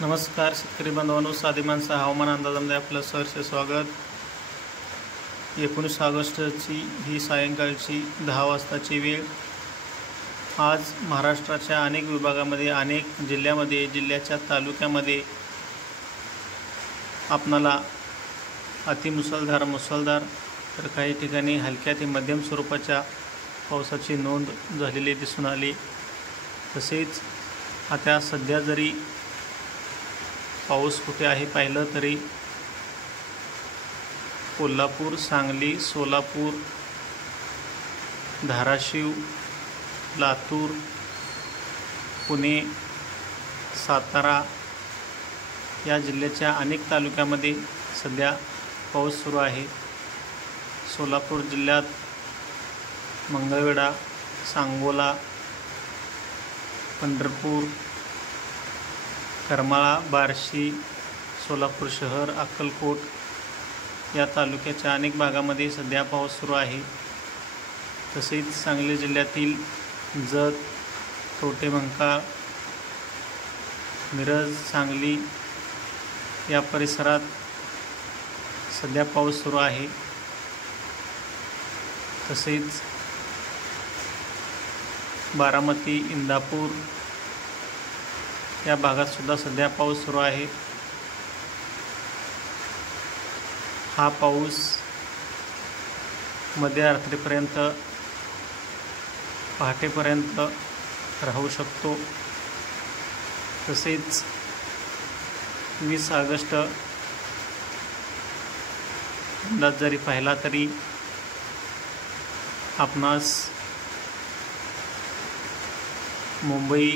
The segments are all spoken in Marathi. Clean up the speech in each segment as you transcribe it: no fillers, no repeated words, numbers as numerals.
नमस्कार शेतकरी बांधवांनो, साधी माणसं हवामान अंदाजामध्ये आपलं सहर्ष स्वागत। 19 ऑगस्टची ही सायंकाळची 10 वाजताची वेळ। आज महाराष्ट्राच्या अनेक विभागामध्ये, अनेक जिल्ह्याच्या तालुक्यामध्ये आपणाला मुसळधार तर काही ठिकाणी हलक्या ते मध्यम स्वरूपाच्या पावसाची नोंद झालेली दिसून आली। तसेच आता सध्या जरी पाऊस कुठे आहे पाहिलं तरी कोल्हापूर, सांगली, सोलापूर, धाराशिव, लातूर, पुणे, सातारा या जिल्ह्याच्या अनेक तालुक्यामध्ये सध्या पाऊस सुरू आहे। सोलापूर जिल्ह्यात मंगळवेढा, सांगोला, पंढरपूर, करमाळा, बार्शी, सोलापूर शहर, अक्कलकोट या तालुक्याच्या अनेक भागामध्ये सध्या पाऊस सुरू आहे। तसेच सांगली जिल्ह्यातील जत, कवठेमंकाळ, मिरज, सांगली या परिसरात सध्या पाऊस सुरू आहे। तसेच बारामती, इंदापूर या भागात सुद्धा सध्या पाऊस सुरू आहे। हा पाऊस मध्यरात्रीपर्यंत, पहाटेपर्यंत राहू शकतो। तसेच 20 ऑगस्ट अंदाज जरी पाहिला तरी आपणास मुंबई,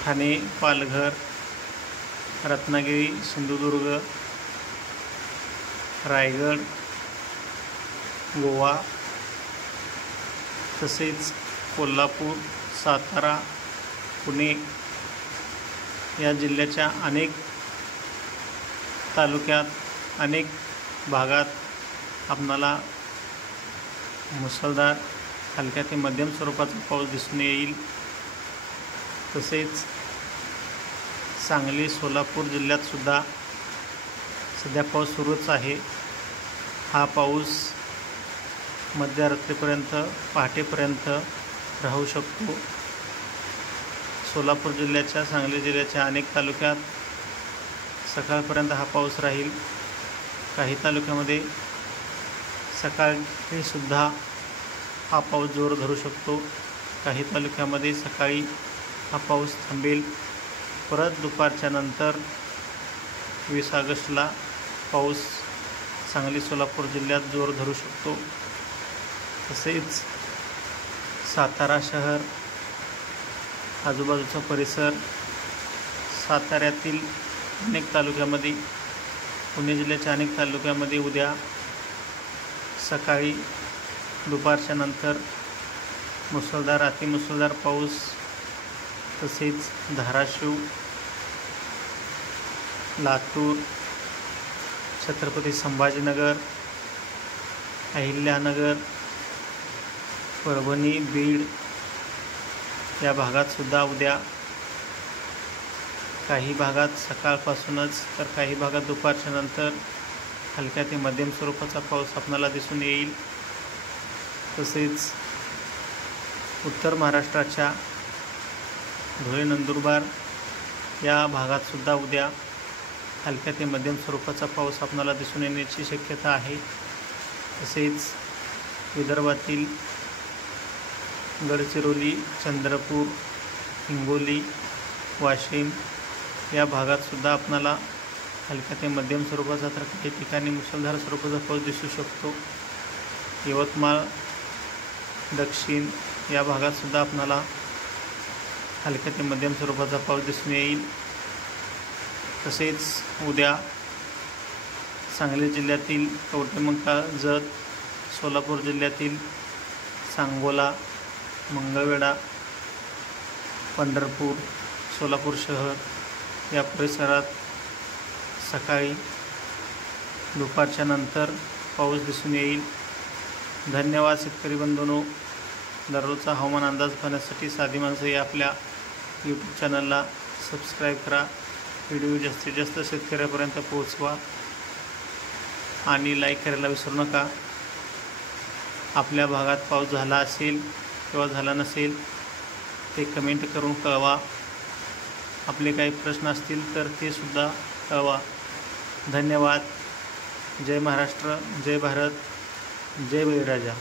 ठाणे, पालघर, रत्नागिरी, सिंधुदुर्ग, रायगड, गोवा तसेच कोल्हापूर, सातारा, पुणे या जिल्ह्याच्या अनेक तालुक्यात, अनेक भागात आपणाला मुसळधार हलक्या ते मध्यम स्वरूपाचा पाऊस दिसून येईल। तसेच सांगली, सोलापूर जिल्ह्यात सुद्धा सध्या पाऊस सुरूच आहे। हा पाऊस मध्यरात्रीपर्यंत, पहाटेपर्यंत राहू शकतो। सोलापूर जिल्ह्याच्या, सांगली जिल्ह्याच्या अनेक तालुक्यात सकाळपर्यंत हा पाऊस राहील। काही तालुक्यामध्ये सकाळी सुद्धा हा पाऊस जोर धरू शकतो। काही तालुक्यामध्ये सकाळी हा पाऊस थांबेल, परत दुपारच्या नंतर 20 ऑगस्टला पाऊस सांगली, सोलापूर जिल्ह्यात जोर धरू शकतो। तसेच सातारा शहर, आजूबाजूचा परिसर, साताऱ्यातील अनेक तालुक्यामध्ये, पुणे जिल्ह्याच्या अनेक तालुक्यामध्ये उद्या सकाळी, दुपारच्या नंतर मुसळधार, अतिमुसळधार पाऊस। तसेच धाराशिव, लातूर, छत्रपती संभाजीनगर, अहिल्यानगर, परभणी, बीड या भागात सुद्धा उद्या काही भागात सकाळपासूनच तर काही भागात दुपारच्या नंतर हलक्या ते मध्यम स्वरूपाचा पाऊस आपल्याला दिसून येईल। तसेच उत्तर महाराष्ट्राच्या धुळे, नंदुरबार या भागात सुद्धा उद्या हलक्या ते मध्यम स्वरूपाचा पाऊस आपल्याला दिसून येण्याची शक्यता आहे। तसेच विदर्भातील गडचिरोली, चंद्रपूर, हिंगोली, वाशिम या भागात सुद्धा आपल्याला हलक्या ते मध्यम स्वरूपाचा तर काही ठिकाणी मुसळधार स्वरूपाचा पाऊस दिसू शकतो। यवतमाळ, दक्षिण या भागात सुद्धा आपल्याला हलक्या ते मध्यम स्वरूपाचा पाऊस दिसून येईल। तसेच उद्या सांगली जिल्ह्यातील कवठेमंकाळ, जत, सोलापूर जिल्ह्यातील सांगोला, मंगळवेढा, पंढरपूर, सोलापूर शहर या परिसरात सकाळी, दुपारच्या नंतर पाऊस दिसून येईल। धन्यवाद शेतकरी बंधूंनो। दररोजचा हवामान अंदाज पाहण्यासाठी साधी माणसं या आपल्या यूट्यूब चॅनलला सबस्क्राईब करा. व्हिडिओ जास्तीत जास्त शेतकऱ्यापर्यंत पोहोचवा आणि लाईक करायला विसरू नका. आपल्या भागात पाऊस झाला असेल किंवा झाला नसेल ते कमेंट करून कळवा. आपले काही प्रश्न असतील तर ते सुद्धा कळवा. धन्यवाद. जय महाराष्ट्र, जय भारत, जय बळीराजा.